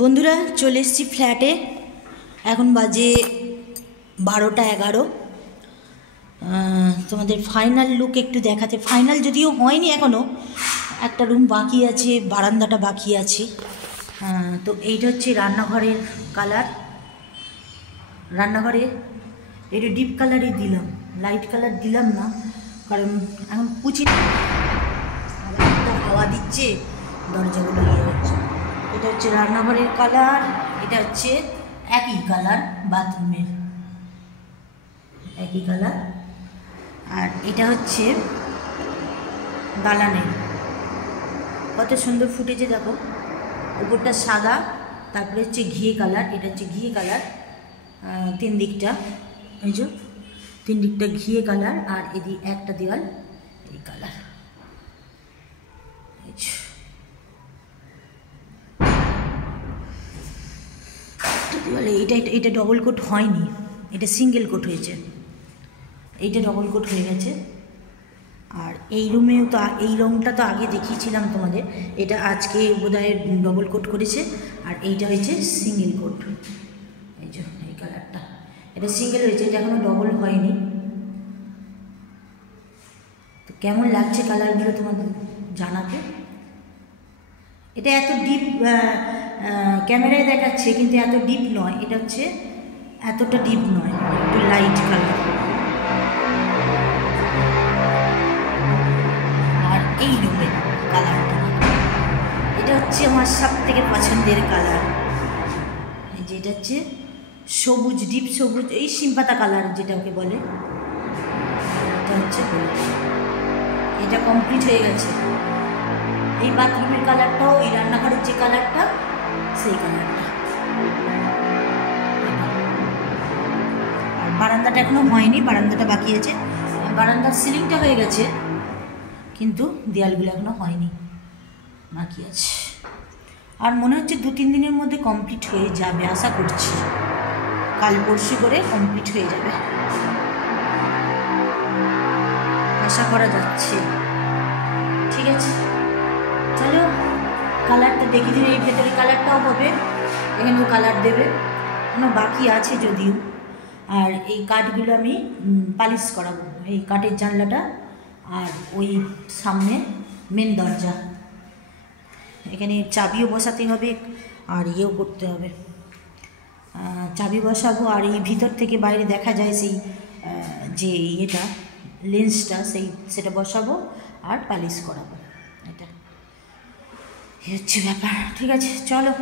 বন্ধুরা চলে এসেছি ফ্ল্যাটে। এখন বাজে 12টা 11। তোমাদের ফাইনাল লুক একটু দেখাতে, ফাইনাল যদিও হয়নি এখনও, একটা রুম বাকি আছে, বারান্দাটা বাকি আছে। তো এইটা হচ্ছে রান্নাঘরের কালার। রান্নাঘরে এটা ডিপ কালারই দিলাম, লাইট কালার দিলাম না, কারণ এখন কুচি হাওয়া দিচ্ছে, দরজাগুলো ইয়ে হচ্ছে। এটা হচ্ছে রান্নাঘরের কালার, এটা হচ্ছে একই কালার বাথরুমের, একই কালার। আর এটা হচ্ছে দালানের। কত সুন্দর ফুটেছে দেখো, উপরটা সাদা, তারপরে হচ্ছে ঘিয়ে কালার, এটা হচ্ছে ঘিয়ে কালার। তিন দিকটা এই যে তিন দিকটা ঘিয়ে কালার, আর এদিকে একটা দেওয়াল এই কালার। দেওয়ালে এটা ডবল কোট হয়নি, এটা সিঙ্গেল কোট হয়েছে, এইটা ডবল কোট হয়ে গেছে। আর এই রুমেও তো এই রঙটা তো আগে দেখিয়েছিলাম তোমাদের, এটা আজকে বোধহয় ডবল কোট করেছে। আর এইটা হয়েছে সিঙ্গেল কোট, এই যে এই কালারটা, এটা সিঙ্গেল হয়েছে, এটা এখনও ডবল হয়নি। তো কেমন লাগছে কালারগুলো তোমাদের জানাতে। এটা এত ডিপ ক্যামেরায় দেখাচ্ছে, কিন্তু এত ডিপ নয়, এটা হচ্ছে এতটা ডিপ নয়, একটু লাইট কালার। আর এই রুমের কালারটা, এটা হচ্ছে আমার সব থেকে পছন্দের কালার। এই যে এটা হচ্ছে সবুজ, ডিপ সবুজ, এই সিমপাতা কালার যেটা ওকে বলে, এটা হচ্ছে এটা কমপ্লিট হয়ে গেছে। এই বাথরুমের কালারটাও, এই রান্নাঘরের যে কালারটা সেই কালারটা। আর বারান্দাটা এখনো হয়নি, বারান্দাটা বাকি আছে। বারান্দার সিলিংটা হয়ে গেছে, কিন্তু দেয়ালগুলো এখনো হয়নি, বাকি আছে। আর মনে হচ্ছে 2-3 দিনের মধ্যে কমপ্লিট হয়ে যাবে, আশা করছি কাল পরশু করে কমপ্লিট হয়ে যাবে, আশা করা যাচ্ছে। ঠিক আছে, চলো কালারটা দেখে দিন। এই ভেতরে কালারটাও হবে, এখানেও কালার দেবে, কোনো বাকি আছে যদিও। আর এই কাঠগুলো আমি পালিশ করাবো, এই কাঠের জানলাটা আর ওই সামনে মেন দরজা, এখানে চাবিও বসাতে হবে আর ইয়েও করতে হবে, চাবি বসাবো। আর এই ভিতর থেকে বাইরে দেখা যায় সেই যে ইয়েটা, লেন্সটা, সেটা বসাবো আর পালিশ করাবো। এটা হচ্ছে ব্যাপার। ঠিক আছে, চলো।